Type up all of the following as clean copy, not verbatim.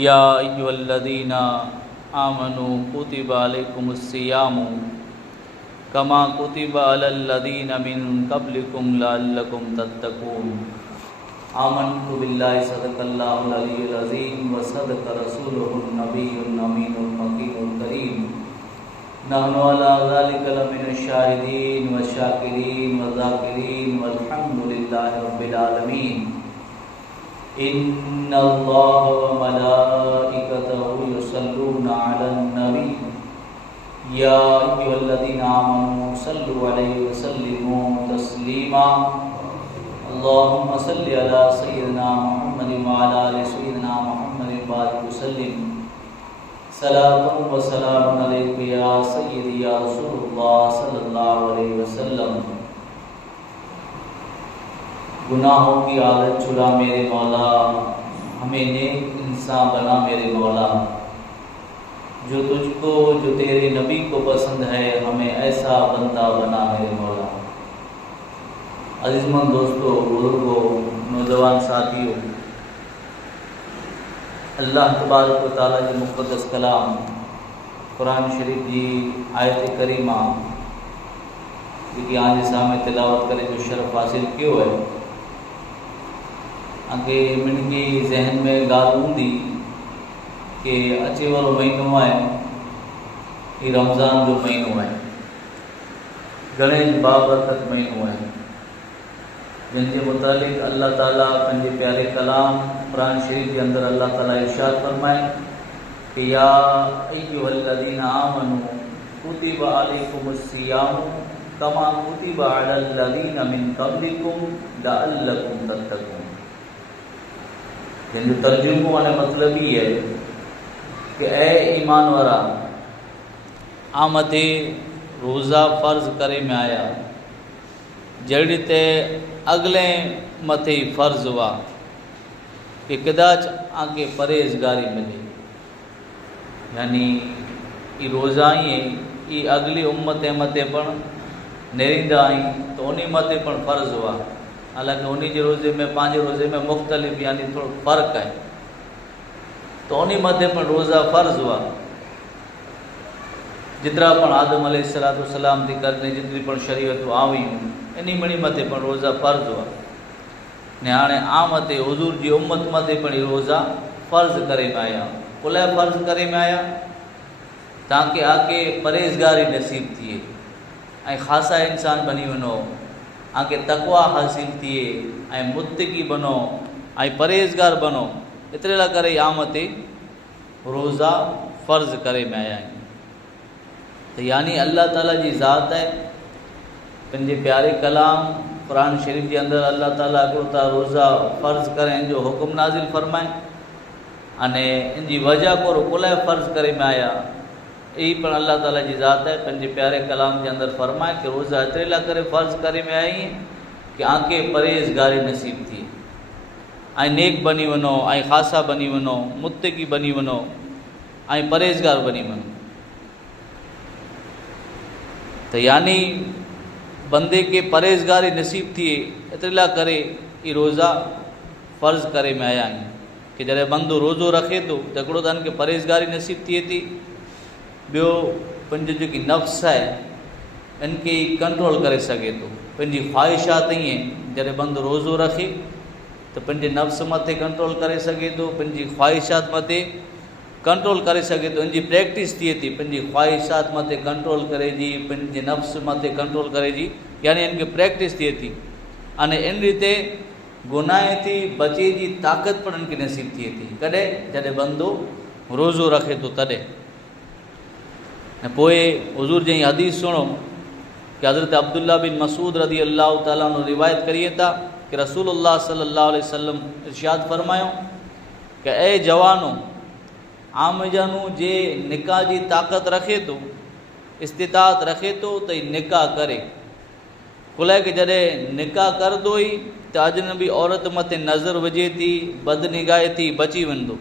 या अय्युहल्लज़ीना आमनू कुतिबा अलैकुमुस्सियामु कमा कुतिबा अलल्लज़ीना मिन क़ब्लिकुम लअल्लकुम तत्तक़ून। आमन्तु बिल्लाहि सदक़ल्लाहुल अलियुल अज़ीम व सदक़ रसूलुहुन नबियुल अमीनुल मकीनुल करीम। नहनु अला ज़ालिका लमिनश शाहिदीन व शाकिरीन व ज़ाकिरीन वल्हम्दुलिल्लाहि रब्बिल आलमीन। इन्नल्लाह व मलाइकतहु युसल्लूना अलन नबी या अय्युहल्लज़ीना आमनू सल्लु अलैहि व सल्लिमू तस्लीमा। अल्लाहुम्मा सल्लि अला सय्यिदिना मुहम्मदिन व अला आलि सय्यिदिना मुहम्मदिन व बारिक व सल्लिम। सलातुन व सलामुन अलैका या सय्यिदी या रसूलुल्लाह सल्लल्लाहु अलैहि वसल्लम। गुनाहों की आदत छुड़ा मेरे मौला, हमें नेक इंसान बना मेरे मौला। जो तुझको जो तेरे नबी को पसंद है हमें ऐसा बंदा बना मेरे मौला। अज़ीज़मंद दोस्तों, बुजुर्गों, नौजवान साथियों, अल्लाह तबारक व तआला जी मुक़द्दस कलाम कुरान शरीफ जी आयत करीमा जेकी आने सामने तिलावत करे जो शरफ़ हासिल कियो है। आगे मिनकी जहन में गाल हूंदी कि अचे वारो महीनो है, ये रमज़ान जो महीनो है, घणे बाबरकत महीनो है, जिनके मुतालिक अल्लाह ताला पंहिंजे प्यारे कलाम कुरान शरीफ के अंदर अल्लाह ताला इरशाद फरमाए कि या अय्युहल्लज़ीना आमनू कुतिबा अलैकुमुस्सियामु कमा कुतिबा अलल्लज़ीना मिन क़ब्लिकुम लअल्लकुम तत्तक़ून। जिन तर्जुमो वाले मतलब ही है कि ए ईमान वारा, आमते रोज़ा फ़र्ज़ करे में आया जड़ी ते अगले मथे फ़र्ज़ हुआ कि कदाच आगे परहेज़गारी मिले, यानी ये रोज़ा ही अगली उम्मत मथे पण नेरींदा आई तो उन्हीं मथे पण फ़र्ज़ हुआ। हालांकि उन्हीं जे रोज़े में पांच रोज़े में मुख्तलिफ यानी थोड़ा फ़र्क़ है, तो उन्हीं मथे पण रोज़ा फ़र्ज़ हुआ। जितरा पण आदम अलैहिस्सलाम थी करने जितनी पण शरीयतूं आवियूं इन्हीं मणी मथे पण रोज़ा फ़र्ज़ हुआ ने हाणे आमते हुज़ूर जी उम्मत मथे पण रोज़ा फ़र्ज़ करे में आया। कुल फ़र्ज़ करे में आया ताकि आके परहेज़गारी नसीब थिए ऐं ख़ासा इंसान बनी वञो, आके तक़वा हासिल थिए ऐं मुत्तक़ी बनो ऐं परहेज़गार बनो। एतिरे लाइ करे आमते रोज़ा फ़र्ज़ करे में आया आहिनि। तो यानी अल्लाह ताला जी ज़ात है, पंहिंजे प्यारे कलाम कुरान शरीफ के अंदर अल्लाह ताला हिकिड़ो त रोज़ा फ़र्ज़ करें जो हुकुम नाज़िल फरमाए अने इन जी वजह को कुल फ़र्ज़ करे में आया। यही पण अल्लाह ताला जी ज़ात है, पंहिंजे प्यारे कलाम के अंदर फरमाए कि रोज़ा एतिरे लाइ करे फ़र्ज़ करे में आई कि आके परहेज़गारी नसीब थी ऐं नेक बनी वञो ऐं ख़ासा बनी वञो, मुत्तक़ी बनी वञो ऐं परहेज़गार बनी वञो। तो यानी बंदे के परहेज़गारी नसीब थिए एतिरे लाइ करे ये रोज़ा फ़र्ज़ करे में आया आहिनि कि जॾहिं बंदो रोज़ो रखे थो त हिकिड़ो त हिनखे परहेज़गारी नसीब थिए थी, ॿियो पंहिंजी जेकी नफ़्स आहे इनके कंट्रोल करे सघे थो। पंहिंजी ख़्वाहिशात ईअं जॾहिं बंदो रोज़ो रखे तो पंहिंजे नफ़्स मथे कंट्रोल करे सघे थो, पंहिंजी ख़्वाहिशात मथे कंट्रोल करे सघे थो। इनजी प्रैक्टिस थिए थी पंहिंजी ख़्वाहिशात मथे कंट्रोल करे जी, पंहिंजे नफ़्स मथे कंट्रोल करे जी, यानी इनखे प्रैक्टिस थिए थी अने इन रीते गुनाह थी बचे जी ताक़त पण इनखे नसीब थिए थी। कॾहिं जॾहिं बंदो रोज़ो रखे थो तॾहिं। ऐं पोइ हुज़ूर जी हदीस सुनो कि हज़रत अब्दुल्ला बिन मसूद रज़ी अल्लाह ताला अन्हु रिवायत करिए था कि रसूलुल्लाह सल्लल्लाहु अलैहि वसल्लम इरशाद फरमायो कि ए जवानो, आम जानू जे निकाह जी ताक़त रखे तो, इस्तिताअत रखे तो त निकाह करे। कुल के जॾहिं निकाह करदो ई त अजनबी औरत मथे नज़र विझे थी, बदनिगाही थी बची वेंदो,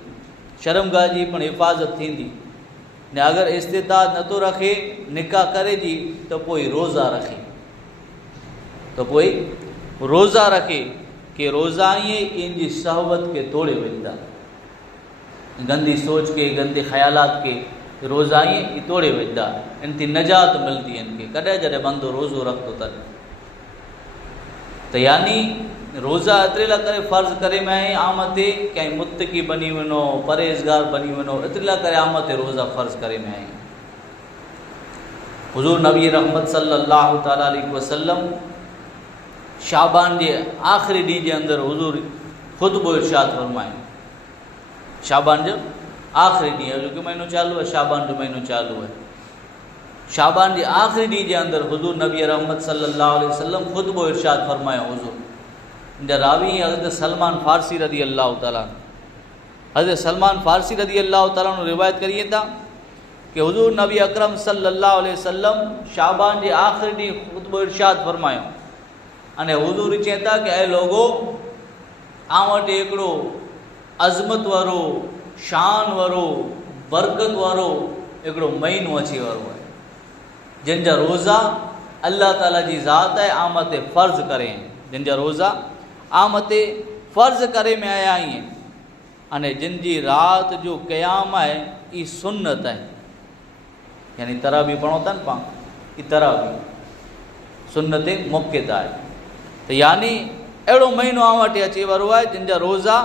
शर्मगाह जी पण हिफ़ाज़त थींदी ने। अगर इस्तिताअत नथो रखे निकाह करे जी तो पोइ रोज़ा रखे, तो पोइ रोज़ा रखे कि रोज़ा ई इन जी शहवत के तोड़े वेंदा। गंदी सोच के गंदे ख़्यालात के रोज़ा ई तोड़े वजदा इन थी नजात मिलती इनके कॾहिं जॾहिं बंदो रोज़ो रखंदो त यानी रोज़ा एतिरे लाइ करे फ़र्ज़ करे में आई आम ते कंहिं मुत्तकी बनी वञो परहेज़गार बनी वञो एतिरे लाइ करे आम ते रोज़ा फ़र्ज़ करे में आई। हुज़ूर नबी रहमत सल्लल्लाहु तआला अलैहि वसल्लम शाबान के आख़िरी ॾींहं के अंदर हुज़ूर ख़ुतबो इरशाद फरमाए। शाबान जो आख़िरी ॾींहुं जो महीनो चालू है, शाबान जो महीनो चालू है। शाबान के आख़िरी ॾींहं के अंदर हुज़ूर नबी रहमत सल्लल्लाहु अलैहि वसल्लम ख़ुतबो इरशाद फरमायो। हुज़ूर इनजा रावी हज़रत सलमान फ़ारसी रज़ी अल्लाह तआला। हज़रत सलमान फ़ारसी रज़ी अल्लाह तआला रिवायत करिए था कि हुज़ूर नबी अकरम सल्लल्लाहु अलैहि वसल्लम शाबान के आख़िरी ॾींहुं ख़ुतबो इरशाद फरमायो। अने हुज़ूर चवनि था कि ऐं लोगो आं वटि हिकिड़ो अज़मत वारो शान वारो बरकत वारो हिकिड़ो महीनो अची वारो आहे जिन जा रोज़ा अल्लाह ताला जी ज़ात आहे आम ते फ़र्ज़ करे, जिन जा रोज़ा आम ते फ़र्ज़ करे में आया आहिनि। अने जिन जी रात जो क़याम आहे ई सुन्नत आहे, यानी तरावी पढ़ो था न पाण, ई तरावी सुन्नत मुक्किद आहे। तो यानी अहिड़ो महीनो आम वटि अची वारो आहे जिन जा रोज़ा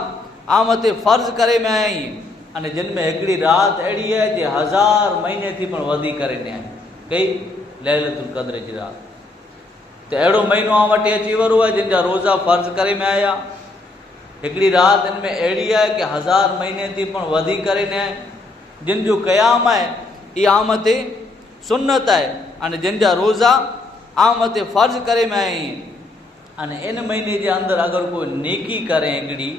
आम ते फ़र्ज़ करे में आया आहिनि। अने जिन में हिकिड़ी रात अहिड़ी आहे जे 1000 महीने थी पण वधी करे न आहे कई लैलतुल क़द्र जी रात। तो अहिड़ो महीनो आम वटि अची वारो आहे जिन जा रोज़ा फ़र्ज़ करे में आया। हिकिड़ी रात इन में अहिड़ी आहे कि 1000 महीने थी पण वधी करे न आहे। जिन जो क़याम आहे इहा आम ते सुन्नत आहे। अने जिन जा रोज़ा आम ते फ़र्ज़ करे में आया आहिनि। अने इन महीने के अंदर अगर कोई नेकी करे हिकिड़ी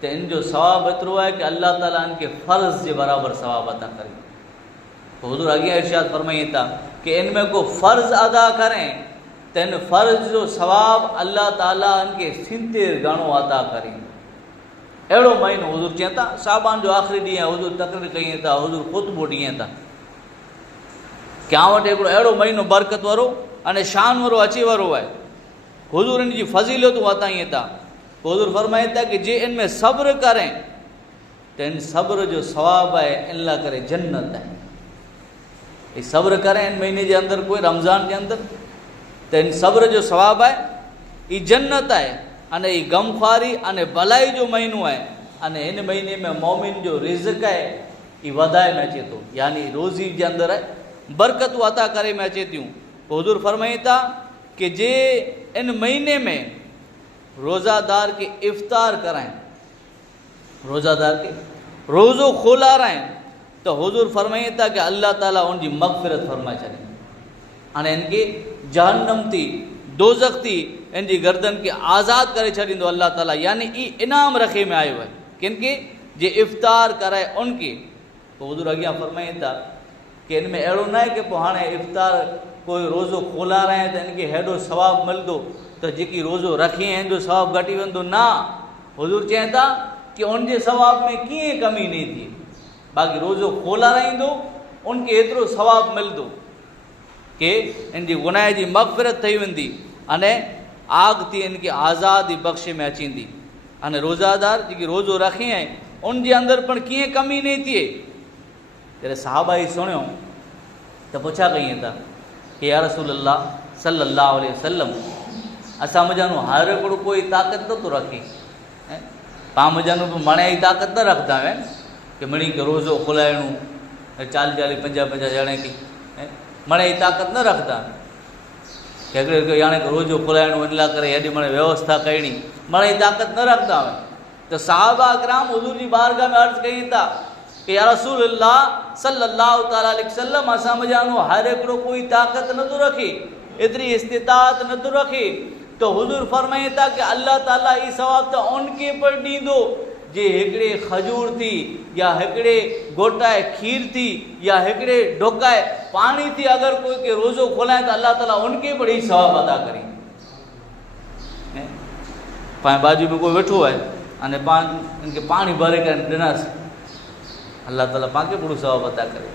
तो इन जो सवाब एतिरो आहे कि अल्लाह ताला इनके फ़र्ज़ के बराबर सवाब अदा करे। तो हुज़ूर अॻियां इरशाद फरमाइए था कि इनमें को फ़र्ज़ अदा करें तो इन फ़र्ज़ जो सवाब अल्लाह ताला इनके 70 गणो अदा करे। अहिड़ो महीनो हुज़ूर चवनि था शाबान जो आख़िरी ॾींहुं आहे। हुज़ूर तक़रीर कई था, हुज़ूर ख़ुतबो ॾियनि था कि आं वटि हिकिड़ो अहिड़ो महीनो बरकत वारो अने शान वारो अची वारो आहे। हुज़ूर इन जी फ़ज़ीलतूं वताइए था। हुज़ूर फरमाए था कि जे इनमें सब्र करें तो इन सब्र जो सवाब है इन ला करे जन्नत है। ये सब्र करें इन महीने के अंदर कोई रमज़ान के अंदर तो इन सब्र जो सवाब है ये जन्नत है। अने ये गमख्वारी अने भलाई जो महीनो है। अने इन महीने में मोमिन जो रिज़्क़ है ये वधाए में अचे तो, यानी रोज़ी के अंदर है बरकत अता करे में अचे थियूं। हुज़ूर फरमाए था कि जे इन महीने में रोज़ादार के इफ्तार कराएं, रोज़ादार के रोज़ो खोला रहें तो हुज़ूर फरमाइए था कि अल्लाह ताला उनकी मग़फ़िरत फरमाए छॾे। हाणे इनके जहन्नम थी दोज़ख थी इनकी गर्दन के आज़ाद करे छॾींदो अल्लाह ताला। यानी ई इनाम रखे में आयो है किनके जे इफ्तार कराए उनके। तो हुज़ूर अॻियां फरमाइए था कि इनमें अहिड़ो न आहे कि पोइ हाणे इफ्तार कोई रोज़ो खोला रहे तो इनके हेॾो सवाब मिलंदो तो जेकी रोज़ो रखे हैं जो सवाब घटी वेंदो ना। हुज़ूर चवनि था कि उनके सवाब में कीअं कमी नहीं थी, बाक़ी रोज़ो खोला रहंदो उनके एतिरो सवाब मिलंदो कि इनकी गुनाह जी मग़फ़िरत थी वेंदी अने आग थी इनके आज़ादी बख़्शे में अचींदी। अने रोज़ादार जेकी रोज़ो रखे हैं उनके अंदर पण कीअं कमी नहीं थिए। जॾहिं सहाबा ई सुणियो तो पुछा कईं था कि या रसूलल्लाह सल्लल्लाहु अलैहि वसल्लम असां मजानो हर हिकिड़ो कोई ताक़त नथो रखे, पाण मजानो बि मणे जी ताक़त न रखंदा आहिनि कि मणी खे रोज़ो खुलाइणो 40-40 50-50 ॼणे खे मणे जी ताक़त न रखंदा कि हिकिड़े ॼणे खे रोज़ो खुलाइणो इन लाइ करे हेॾी मणे व्यवस्था करिणी मणे जी ताक़त न रखंदा आहिनि। तो साहबा किराम हुज़ूर जी बारगाह में अर्ज़ कई था कि या रसूलल्लाह सल्लल्लाहु तआला अलैहि वसल्लम असां मजानो हर हिकिड़ो कोई ताक़त नथो रखे, एतिरी इस्तिताअत नथो रखे। तो हुज़ूर फरमाइए था कि अल्लाह ताला ई सवाब तो उनके पर ॾींदो जे हिकिड़े खजूर थी या हिकिड़े गोटाए खीर थी या हिकिड़े ढोकाए पानी थी अगर कोई के रोज़ो खोलाए तो अल्लाह ताला उनके पर ही सवाब अदा करे। पाण बाजू में कोई वेठो है अने पाण इनके पानी भरे करे ॾिनासीं अल्लाह ताला पाण खे पूरो सवाब अदा करे।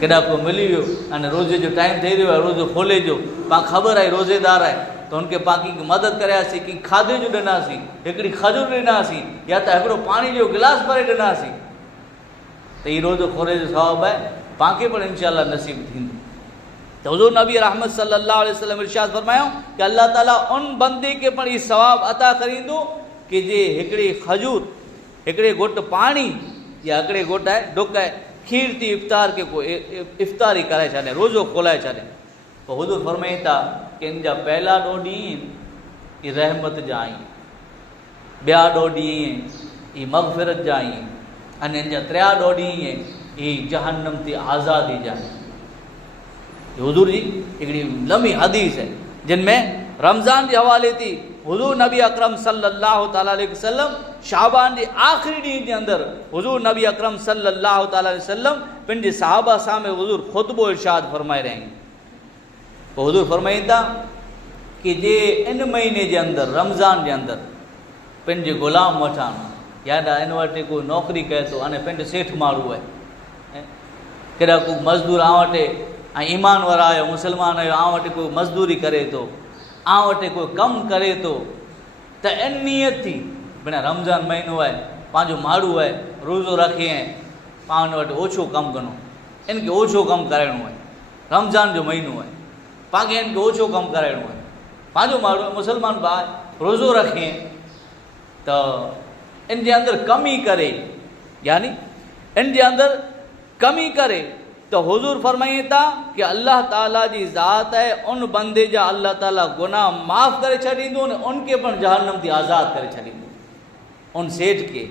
केॾा को मिली वियो अने रोज़े जो टाइम थी रहियो आहे रोज़ो खोले जो पाण ख़बर आहे रोज़ेदार आहे तो तो उनके पाकी की मदद करासीं, कि खाधे जो ॾिनासीं, हिकिड़ी खजूर ॾिनासीं, या त हिकिड़ो पाणी जो गिलास भरे ॾिनासीं, त हीउ रोज़ो खोरे जो सवाबु आहे पाके पण इंशाअल्लाह नसीब थींदो। तो हुज़ूर नबी रहमत सल्लल्लाहु अलैहि वसल्लम इरशाद फरमायो कि अल्लाह ताला उन बंदे के पण ई सवाब अता करींदो कि जे हिकिड़ी खजूर, हिकिड़े घुट पाणी या हिकिड़े घुट आहे डुक आहे खीर थी इफ़्तार के को इफ़्तारी कराए छॾे, रोज़ो खोलाए छॾे। तो हुज़ूर फरमाइनि था कि इन जा पहला 2 ॾींहं ई रहमत जा आहिनि, ॿिया 2 ॾींहं ई मग़फ़िरत जा आहिनि, अने इन जा 3 ॾींहं ई जहन्नम ते आज़ादी जा आहिनि। हुज़ूर जी हिकिड़ी लंबी हदीस है जिनमें रमज़ान के हवाले थी हुज़ूर नबी अकरम सल्लल्लाहु ताला अलैहि वसल्लम शाबान के आख़िरी ॾींहं के अंदर हुज़ूर नबी अकरम सल्लल्लाहु ताला अलैहि वसल्लम पंहिंजे सहाबा सामने हुज़ूर ख़ुतबो इरशाद फरमाए रहे हैं। तो हुज़ूर फरमाइनि था कि जे इन महीने के अंदर रमज़ान के अंदर पंहिंजे ग़ुलाम वठान या इन वटि कोई नौकरी करे तो अने पंहिंजो सेठ माण्हू आहे, कहिड़ा को मज़दूर आं वटि ईमान वारा आहियो, मुसलमान आहियो, आं वटि कोई मज़दूरी करे तो, आं वटि कोई कमु करे तो, त इन नियत थी बिना रमज़ान महीनो आहे, पंहिंजो माण्हू आहे, रोज़ो रखे ऐं पाण वटि ओछो कमु कनो, इनखे ओछो कमु कराइणो आहे, रमज़ान जो महीनो आहे, पाणखे इनखे ओछो कमु कराइणो आहे, पंहिंजो माण्हू मुसलमान भाउ रोज़ो रखे त इन जे अंदरि कमी करे, यानी इन जे अंदरि कमी करे तो हुज़ूर फरमाइनि था कि अल्लाह ताला जी ज़ात है उन बंदे जा अल्लाह ताला गुनाह माफ़ करे छॾींदो ने उनके पण जहन्नम थी आज़ाद करे छॾींदो। उन सेठ के,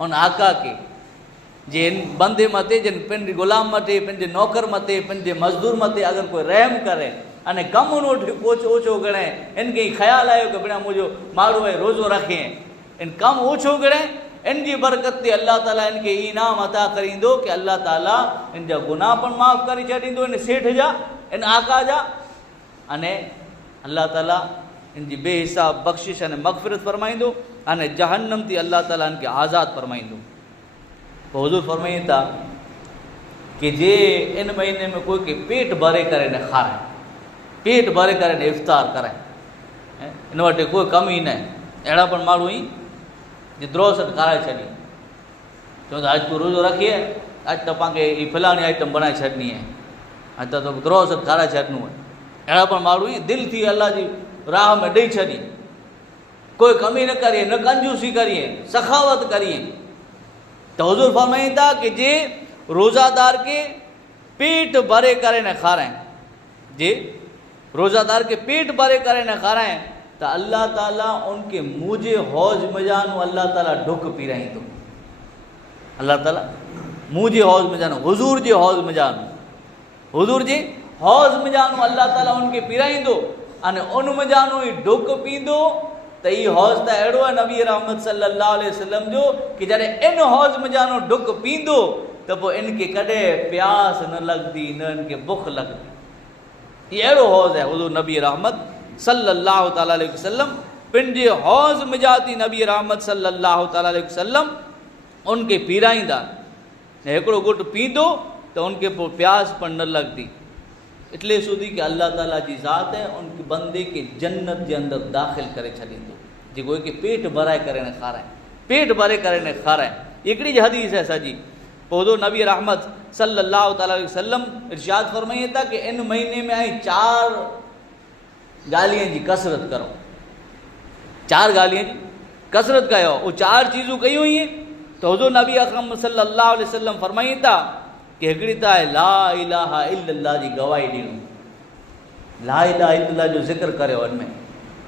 उन आका के जे इन बंदे मथे, जिन पंहिंजे ग़ुलाम मथे, पंहिंजे नौकर मथे, पंहिंजे मज़दूर मथे अगर कोई रहम करे अने कमु उन ओछो गणे, इनके ख़्यालु आयो कि बिना मुंहिंजो माण्हू आहे रोज़ो रखे, इन कमु ओछो गणे, इन जी बरकत ते अल्लाह ताला इनके इनाम अता करींदो कि अल्लाह ताला इन जा गुनाह पण माफ़ करे छॾींदो, इन सेठ जा, इन आका जा, अने अल्लाह ताला इन जी बेहिसाब बख़्शिश अने मग़फ़िरत फरमाईंदो, अने जहन्नम थी अल्लाह ताला इनके आज़ाद फरमाईंदो। पोइ हुज़ूर फरमाइनि था कि जे इन महीने में कोई के पेट भरे करे न खाराए, पेट भरे करे न इफ़्तार कराए, इन वटि कोई कमी न आहे, अहिड़ा पण माण्हू ई जे द्रोसट खाराए छॾी, चवंदा अॼु तूं रोज़ो रखी आहे, अॼु त पाण खे हीअ फलाणी आइटम बनाए छॾणी आहे, अॼु त तोखे द्रोसट खाराए छॾिणो आहे, अहिड़ा पण माण्हू ई दिलि थी अल्लाह जी राह में ॾेई छॾी, कोई कमी न करिए, न कंजूसी करिए, सखावत करिए। तो हुज़ूर फरमाइनि था कि जे रोज़ादार के पेट भरे करे न खाराएं, जे रोज़ादार के पेट भरे करे न खाराएं तो अल्लाह ताला उनके मुझे हौज मजानो अल्लाह ताला ढुक पीराईंदो, अल्लाह ताला मुझे हौज मजानो, हुज़ूर जे हौज मजानो, हुज़ूर जे हौज मजानो अल्लाह ताला उनके पीराईंदो, अने उन मजानो ही ढुक पींदो। तो ये हौज त अहिड़ो आहे नबी रहमत सल्लल्लाहु अलैहि वसल्लम जो कि जॾहिं इन हौज मजानो ढुक पींदो तो पोइ इनके कॾहिं प्यास न लॻंदी, न इनके बुख लॻंदी। ये अहिड़ो हौज आहे हुज़ूर नबी रहमत सल्लल्लाहु ताला अलैहि वसल्लम, पंहिंजे हौज़ मिजाती नबी रहमत सल्लल्लाहु ताला अलैहि वसल्लम उनके पीराईंदा, हिकिड़ो घुट पींदो तो उनके पोइ प्यास पण न लॻंदी। इतले સુધી कि अल्लाह ताला जी ज़ात है उनके बंदे के जन्नत के अंदर दाख़िल करे छॾींदो, जेको के पेट भराए करे न खाराए, पेट भरे करे न खाराए। हिकिड़ी जी हदीस है सॼी। पोइ हुज़ूर नबी रहमत सल्लल्लाहु ताला अलैहि वसल्लम इरशाद फरमाइनि था कि इन महीने में आई 4 ॻाल्हियुनि जी कसरत करो, 4 ॻाल्हियुनि जी कसरत कयो। वो 4 चीज़ूं कयूं हुई तो हुज़ूर नबी अकरम सल्लल्लाहु अलैहि वसल्लम फरमाइनि था कि हिकिड़ी त आहे ला इलाहा इल्लल्लाह जी गवाही ॾियणु, ला इलाहा इल्लल्लाह जो ज़िक्र करियो, इनमें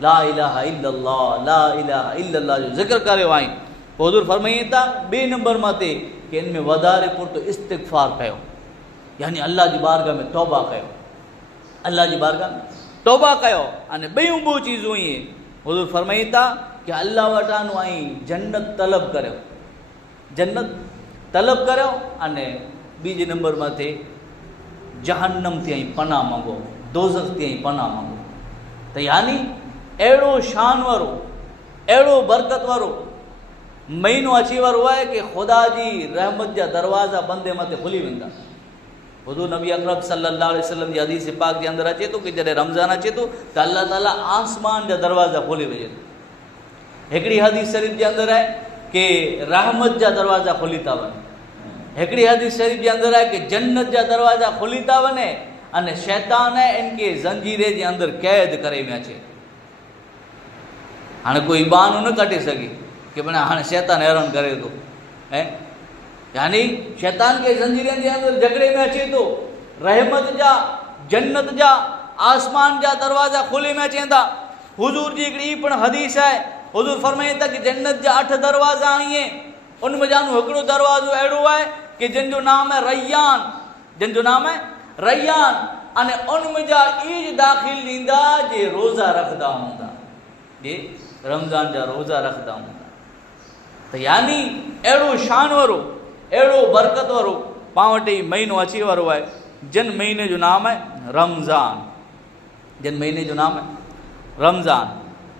ला इलाहा इल्लल्लाह, ला इलाहा इल्लल्लाह जो ज़िक्र करियो आई। पोइ हुज़ूर फरमाइनि था 2 नंबर मथे कि इनमें वधारे पुरतो इस्तिग़फ़ार कयो, यानी अल्लाह जी बारगाह में तौबा कयो, अल्लाह जी बारगाह में तौबा कयो। अने ॿ चीज़ूं ई हुज़ूर फरमाइनि था कि अल्लाह वटां आई जन्नत तलब करियो, जन्नत तलब करियो, अने 2 नंबर मथे जहन्नम थी आई पनाह मंगो, दोज़ख थी आई पनाह मंगो। तो यानी अहिड़ो शान वारो, अहिड़ो बरकत वारो महीनो अची वारो आहे कि ख़ुदा जी रहमत जा दरवाज़ा बंदे मथे खुली वेंदा। हुज़ूर नबी अकरम सल्लल्लाहु अलैहि वसल्लम जी हदीस पाक जे अंदर अचे तो कि जॾहिं रमज़ान अचे तो अल्लाह ताला आसमान जा दरवाज़ा खोले वञे थो। हिकिड़ी हदीस शरीफ़ जे अंदर आहे कि रहमत जा दरवाज़ा खोली था वञनि। हिकिड़ी हदीस शरीफ़ जे अंदर आहे कि जन्नत जा दरवाज़ा खोली था वञे अने शैतान इनके ज़ंजीरे जे अंदर क़ैद करे में अचे। हाणे कोई बहानो न कटे सघे कि भला हाणे शैतान हैरान करे थो ऐं यानी शैतान के ज़ंजीरनि जे अंदर झगड़े में अचे थो। रहमत जा जन्नत जा आसमान जा दरवाज़ा खोले में अचनि था। हुज़ूर जी हिकिड़ी पिणु हदीस आहे, हुज़ूर फरमाइनि था कि जन्नत जा 8 दरवाज़ा आहिनि, उनमें जानो हिकिड़ो दरवाज़ो अहिड़ो आहे कि जिनजो नाम है रैयान, जिनजो नाम है रैयान, अने उनमें जा ईज दाख़िल थींदा जे रोज़ा रखदा हूंदा, जे रमज़ान जा रोज़ा रखदा हूंदा। त यानी अहिड़ो शान वारो अहिड़ो बरकत वारो पाण वटि ही महीनो अची वारो आहे जिन महीने जो नाम है रमज़ान, जिन महीने जो नाम है रमज़ान।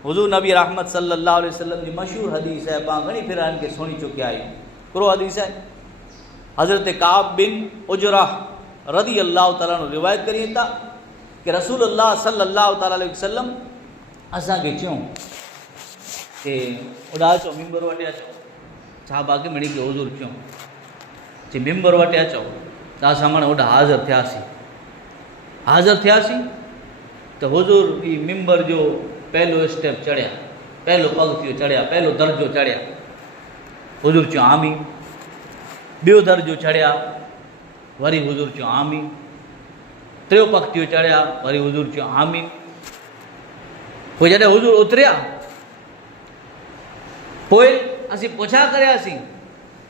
हुज़ूर नबी रहमत सल्लल्लाहु अलैहि वसल्लम जी मशहूर हदीस है, पाण घणी भेरा इनके सुनी चुकिया आहियूं। हिकिड़ो हदीस है हज़रत काब बिन उजरा रज़ी अल्लाह ताला अन्हु रिवायत करिए था कि रसूलुल्लाह सल्लल्लाहु ताला अलैहि वसल्लम असांखे चयूं कि ओॾा अचो मिंबर वटि अचो। छा बाक़ी मिड़ी के हुज़ूर क्यों जे मिंबर वटि अचो त असां माण्हू ओॾा हाज़िर थियासीं त हुज़ूर ई मिंबर जो पहलो स्टेप चढ़िया, पहलो पगथियो चढ़िया, पहलो दर्जो चढ़िया। हुज़ूर चयो आमीन। ॿियो दर्जो चढ़िया, वरी हुज़ूर चयो आमीन। टियों पगथियो चढ़िया, वरी हुज़ूर चयो आमीन। पोइ जॾहिं हुज़ूर उतरिया पोइ असीं पुछा करियासीं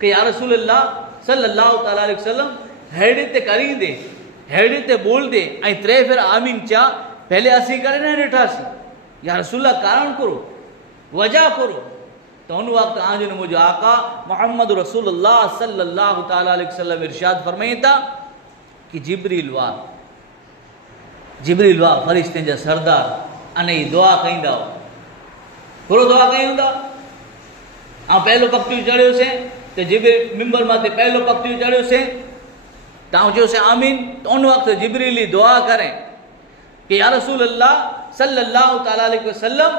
कि या रसूलल्लाह सल्लल्लाहु ताला अलैहि वसल्लम हेड़े ते करींदे, हेड़े ते बोलदे ऐं 3 भेरा आमीन चया, पहले असीं करे न ॾिठासीं। या रसूलल्लाह कारण करो, वजह करो। तो उन वक्त आज मुझे आका मोहम्मद रसूलुल्लाह सल्लल्लाहु ताला अलैहि वसल्लम इरशाद फरमाइनि था कि जिब्रील वाह फरिश्ते जा सरदार अने दुआ कईंदा हो, थोरो दुआ कयूं था। ऐं पहलो पगथियो चढ़ियोसीं त जिब्रील मिंबर माथे पहलो पगथियो चढ़ियोसीं त आउं चयोसीं आमीन। त उन वक्त जिब्रील दुआ करें कि या रसूलल्लाह सल्लल्लाहु ताला अलैहि वसल्लम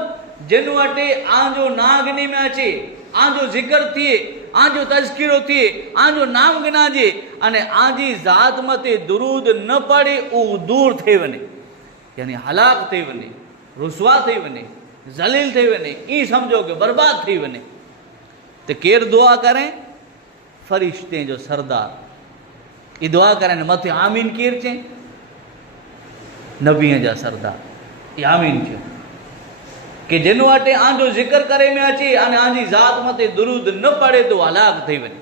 जिन वटि आंजो नागनी में अचे, आंजो जिक्र थिए, आंजो तज़किरो थिए, आंजो नाम गिनाजे अने आंजी ज़ात मथे दुरूद न पढ़े उ दूर थी वञे, यानी हलाक थी वञे, रुसवा थी वञे, ज़लील थी वञे, ई समझो कि बर्बाद थी वञे। तो केर दुआ करें? फरिश्ते जो सरदार ई दुआ करें। मथे आमीन केर चए? नबीअ जा सरदार ई आमीन चयो कि जिन वटि आंजो जिक्र करे में अचे अने आंजी ज़ात मथे दुरूद न पढ़े तो हलाक थी वञे।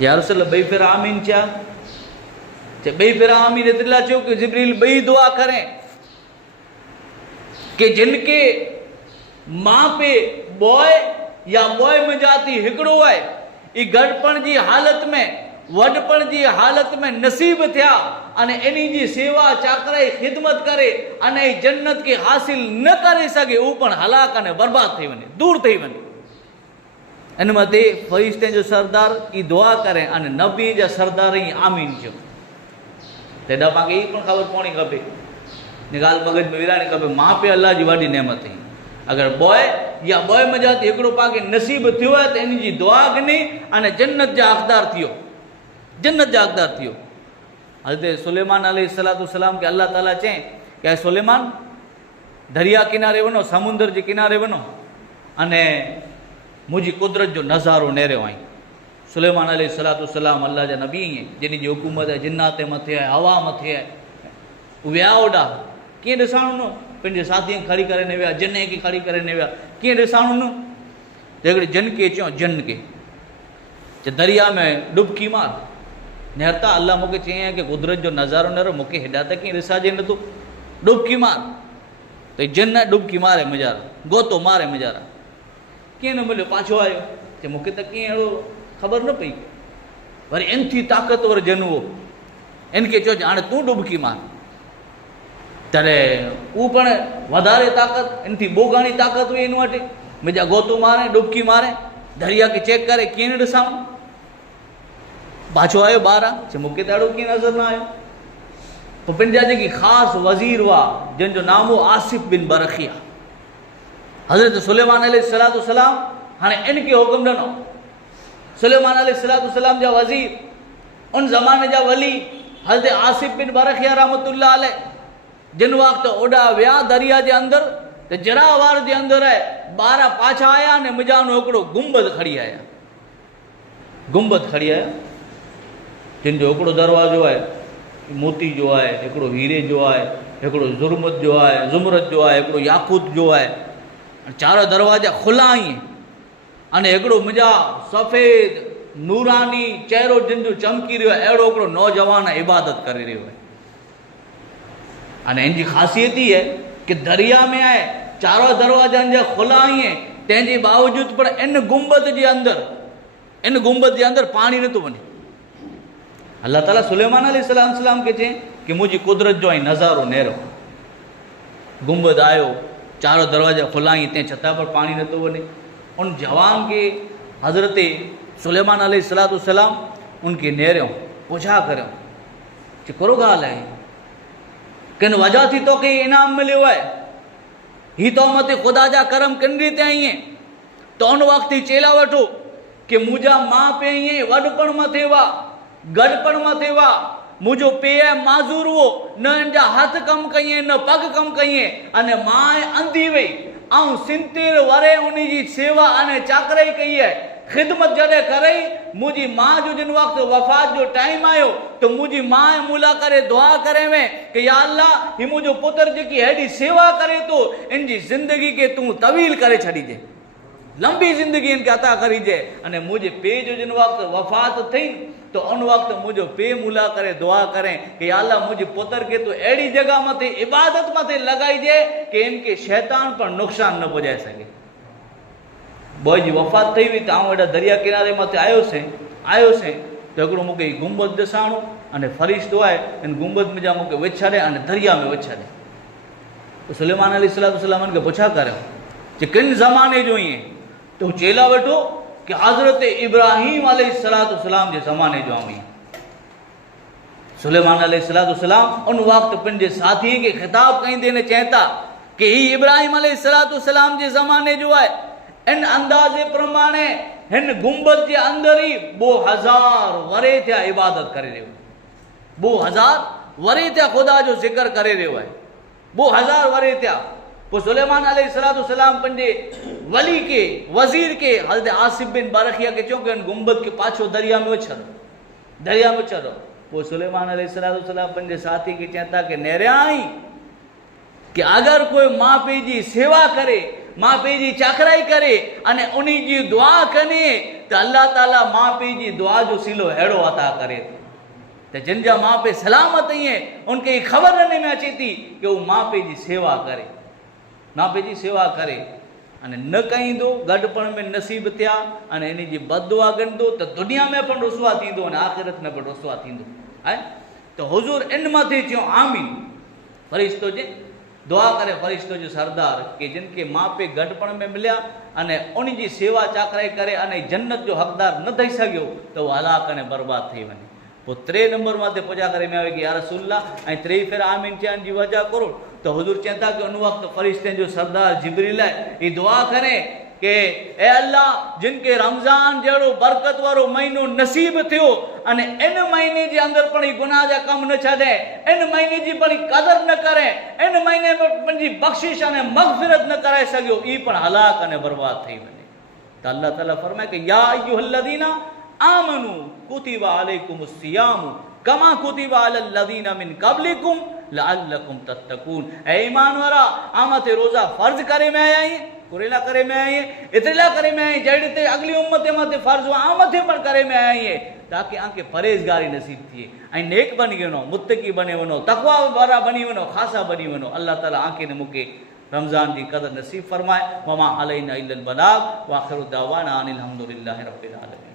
या रसूल 2 भेरा आमीन चया, 2 भेरा आमीन एतिरे लाइ चयो कि जिब्रील 2 दुआ करें कि जिनके मां पे बॉय या बॉय में जाती हिकिड़ो आहे, ई गड़पण जी हालत में, वडपण जी हालत में नसीब थिया अने इन्ही जी सेवा चाकराई खिदमत करे अने जन्नत के हासिल न करे सके, उ पण हलाक अने बर्बाद थी वञे, दूर थी वञे। इन मथे फरिश्ते जो सरदार ई दुआ करे अने नबी जा सरदार ई आमीन चयो। तेॾा पाण खे ई पण ख़बर पवणी खपे, इन ॻाल्हि मगज में विराइणी खपे। मां पे अल्लाह जी वॾी नेमत हुई। अगर बॉय या बॉय में जाती हिकिड़ो पाण खे नसीब थियो आहे त इन जी दुआ गिनी अने जन्नत जा हक़दार थियो, जन्नत जा हक़दार थियो। हज़रत सुलेमान अलैहिस्सलाम के अल्लाह ताला चए कि सुलेमान दरिया किनारे वञो, समुंदर जे किनारे वञो अने मुंहिंजी कुदरत जो नज़ारो नेरियो आई। सुलेमान अलैहिस्सलाम अल्लाह जा नबी आहिनि, जिन जी हुकूमत आहे जिन्नात मथे आहे, हवा मथे आहे। विया ओॾा, कीअं ॾिसाणो न? पंहिंजे साथीअ खे खड़ी करे न विया, जिन खे खड़ी करे न विया, कीअं ॾिसाणो न? त हिकिड़े जिन खे चयो, जिन खे दरिया में डुबकी मार। निहरता अल्लाह मूंखे चयईं कि कुदरत जो नज़ारो नेरो, मूंखे हेॾा त कीअं ॾिसाजे नथो, डुबकी मार। त जिन डुबकी मारे मुंहिंजा गोतो मारे मुंहिंजा, कीअं न मिलियो, पाछो आयो। चए मूंखे त कीअं अहिड़ो ख़बर न पई। वरी इन थी ताक़तवर जन हुओ, इनखे चयो हाणे तूं डुबकी मार। तॾहिं उहो पण वधारे ताक़त, इन थी बोगाणी ताक़त हुई इन वटि, मुंहिंजा गोतो मारे, डुबकी मारे, दरिया खे चेक करे, कीअं न ॾिसां। पाछो आयो 12 चे मूंखे त अहिड़ो कीअं नज़र न आयो। पोइ पंहिंजा जेकी ख़ासि वज़ीर हुआ जंहिंजो नाम हो आसिफ बिन बरखिया, हज़रत सुलेमान अलैहिस्सलाम हाणे इनखे हुकुम ॾिनो। सुलेमान अलैहिस्सलाम जा वज़ीर, उन ज़माने जा वली हज़रत आसिफ बिन बरखिया रहमतुल्लाह अलैह, जिन वक़्तु ओॾा विया दरिया जे अंदरि त जरावार जे अंदरि आहे 12 पाछा आया ने मुंहिंजा हिकिड़ो गुंबद खड़ी आया। गुंबद खड़ी आया जिन जो हिकिड़ो दरवाज़ो आहे मोती जो आहे, हिकिड़ो हीरे जो आहे, हिकिड़ो ज़ुरमत जो आहे, ज़ुमरत जो आहे, हिकिड़ो याकूत जो आहे। चार दरवाजा खुला ई अने हिकिड़ो मुंहिंजा सफ़ेद नूरानी चेहरो जिन जो चमकी रहियो आहे, अहिड़ो हिकिड़ो नौजवान इबादत करे रहियो आहे। अने इन जी ख़ासियत ई आहे कि दरिया में आहे, चारों दरवाजनि जा खुला ई आहे, तंहिंजे बावजूद पर इन गुंबद जे अंदरि पाणी नथो वञे। अल्लाह ताला सुलेमान अलैहिस्सलाम के चई कि मुझी कुदरत जो ऐं नज़ारो नेरो। गुंबद आयो, चारों दरवाजा खुला ई, तंहिं छता पर पाणी नथो वञे। उन जवान के हज़रत सुलेमान अलैहिस्सलाम उनके नेरियो, पुछा करियो कि करो ॻाल्हि आहे, किन वजह थी तोखे इनाम मिलियो आहे, ही तो मथे ख़ुदा जा करम किन रीते आई है। तो उन वक़्तु ही चेला वठो कि मुंहिंजा माउ पीउ ईअं वॾपण मथे हुआ, गॾपण मथे हुआ, मुंहिंजो पीउ आहे माज़ूर हुओ, न हिन जा हथ कमु कई न पग कमु कई, अने मां अंधी वई ऐं 70 वरे उन जी सेवा अने चाकराई कई है, ख़िदमत जॾहिं करे। मुंहिंजी मां जो जिन वक़्तु वफ़ात जो टाइम आयो तो मुंहिंजी मां मुला करे दुआ करे में कि या अल्लाह, ही मुंहिंजो पुत्र जेकी हेॾी सेवा करे तो, इन जी ज़िंदगी के तूं तवील करे छॾीजे, लंबी ज़िंदगी इनके अता करीजे। अने मुझे पीउ जो जिन वक़्तु वफ़ात थी तो उन वक़्तु मुझो पीउ मुला करे दुआ करें कि अल्लाह मुझे पुत्र के तो अड़ी जगह मथे इबादत मथे लगाईजे कि इनके शैतान पर नुकसान न पहुंचाए सके। बॉय जी वफ़ात थी हुई तो आउं एॾा दरिया किनारे मथे आयोसीं तो हिकिड़ो मूंखे गुंबद ॾिसाणो अने फ़रिश्तो आहे, इन गुंबद में जा मूंखे विछाड़े अने दरिया में विछाड़े। तो सुलेमान अलैहिस्सलाम खे पुछा करियो कि किन ज़माने जो ईअं, तो चेला वठो कि हज़रत इब्राहिम अलैहिस्सलाम जे ज़माने जो आऊं। सुलेमान अलैहिस्सलाम उन वक़्तु पंहिंजे साथी के ख़िताब कईंदे ने चवंदा कि ही इब्राहिम अलैहिस्सलाम जे ज़माने जो आहे। इन अंदाज़े प्रमाणे हिन गुंबद जे अंदर ही 2000 वरे थिया इबादत करे रहियो, 2000 वरे थिया ख़ुदा जो ज़िक्र करे रहियो आहे, 2000 वरे थिया। पोइ सुलेमान अलैहिस्सलाम पंहिंजे वली के वज़ीर के हज़रत आसिफ बिन बरखिया के चयो कि हिन गुंबद के पाछो दरिया में विछड़ो। पोइ सुलेमान अलैहिस्सलाम पंहिंजे साथी के चवंदा कि नेरियाई कि अगर कोई मां पीउ जी सेवा करे, मां पीउ जी चाकराई करे अने उन्ही जी दुआ कने तो अल्लाह ताला मां पीउ जी दुआ जो सिलो अहिड़ो अता करे तो जिन जा मां पीउ सलामत ही उनके ख़बर रहने में अचे थी कि वो मां पीउ जी सेवा करे, मां पीउ जी सेवा करे अने न कईंदो, गॾपण में नसीब थिया अने इन जी बददुआ कंदो तो दुनिया में पण रुसवा थींदो अने आख़िरत में पण रुसवा थींदो है। तो हुजूर इन मथे चयो आमीन। फरिश्तो जे दुआ करे फरिश्तो जो सरदार कि जिनके मां पीउ गॾपण में मिलिया अने उन जी सेवा चाकराई करे अने जन्नत जो हक़दार न थी सघियो तो वो हलाक अने बर्बाद थी वञे। पोइ 3 नंबर माते पुछा करे में आवे कि या रसूलल्लाह ऐं 3 फेरा आमीन चवण जी वजह करो। तो हुजूर चवंदा कि उन वक़्तु फरिश्ते जो सरदार जिब्रील आहे ये दुआ करे कि ए अल्लाह, जिनके रमज़ान जहिड़ो बरकत वारो महीनो नसीब थियो अने इन महीने जे अंदरि पण गुनाह जा कम न छॾे, इन महीने जी पण कदर न करे, इन महीने में पंहिंजी बख़्शिश अने मग़फ़िरत न कराए सघियो, ई पण हलाक अने बर्बाद थी वञे। त अल्लाह ताला फरमाए कि या अय्युहल्लज़ीना आमनू कुतिबा अलैकुमुस सियाम कमा कुतिबा अलल लज़ीना मिन क़ब्लिकुम लअल्लकुम तत्तकून। ऐ ईमान वारा, आमते रोज़ा फ़र्ज़ करे में आया कुरेला करे में आई इतला करे में आई जड़ ते अगली उम्मत मते फर्ज आमते पण करे में आई है ताकि आके परहेजगारी नसीब थिए ऐं नेक बनी वनो, मुत्तकी बने वनो, तक़वा वारा बनी वनो, खासा बनी वनो। अल्लाह ताला आके ने मुके रमज़ान जी कदर नसीब फरमाए। वमा अलैना इल्लल बलाग व आखिरु दावाना अनिल हम्दुलिल्लाहि रब्बिल आलमीन।